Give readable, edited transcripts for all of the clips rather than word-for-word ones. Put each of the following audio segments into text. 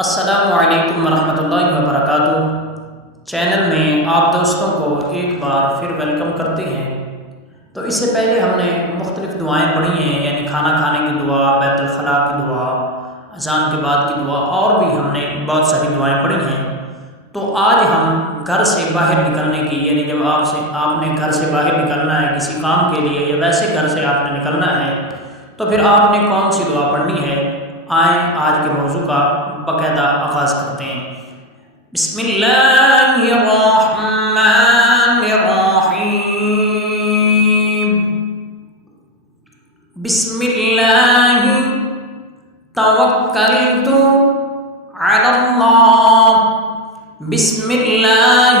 السلام علیکم ورحمۃ اللہ وبرکاتہ۔ چینل میں آپ دوستوں کو ایک بار پھر ویلکم کرتے ہیں۔ تو اس سے پہلے ہم نے مختلف دعائیں پڑھی ہیں، یعنی کھانا کھانے کی دعا، بیت الخلاء کی دعا، اذان کے بعد کی دعا، اور بھی ہم نے بہت ساری دعائیں پڑھی ہیں۔ تو آج ہم گھر سے باہر نکلنے کی، یعنی جب آپ نے گھر سے باہر نکلنا ہے کسی کام کے لیے، یا ویسے گھر سے آپ نے نکلنا ہے، تو پھر آپ نے کون سی دعا پڑھنی ہے، آئیں آج کے موضوع کا باقاعدہ آغاز کرتے ہیں۔ بسم اللہ الرحمن الرحیم۔ بسم اللہ توکلت علی اللہ۔ بسم اللہ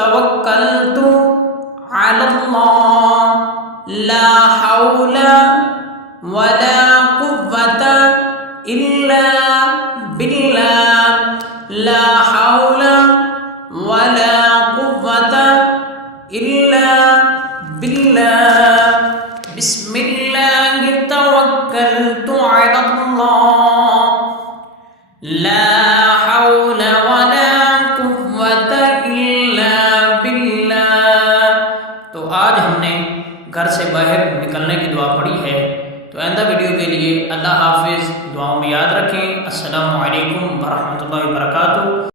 توکلت علی اللہ، لا حول ولا قوة إلا بالله، لا حول ولا قوة إلا بالله۔ بسم الله توكلت على الله، لا حول ولا قوة إلا بالله۔ تو آج ہم نے گھر سے باہر نکلنے کی دعا پڑھی ہے۔ تو آئندہ ویڈیو کے لیے اللہ حافظ، دعاؤں میں یاد رکھیں۔ السلام علیکم ورحمۃ اللہ وبرکاتہ۔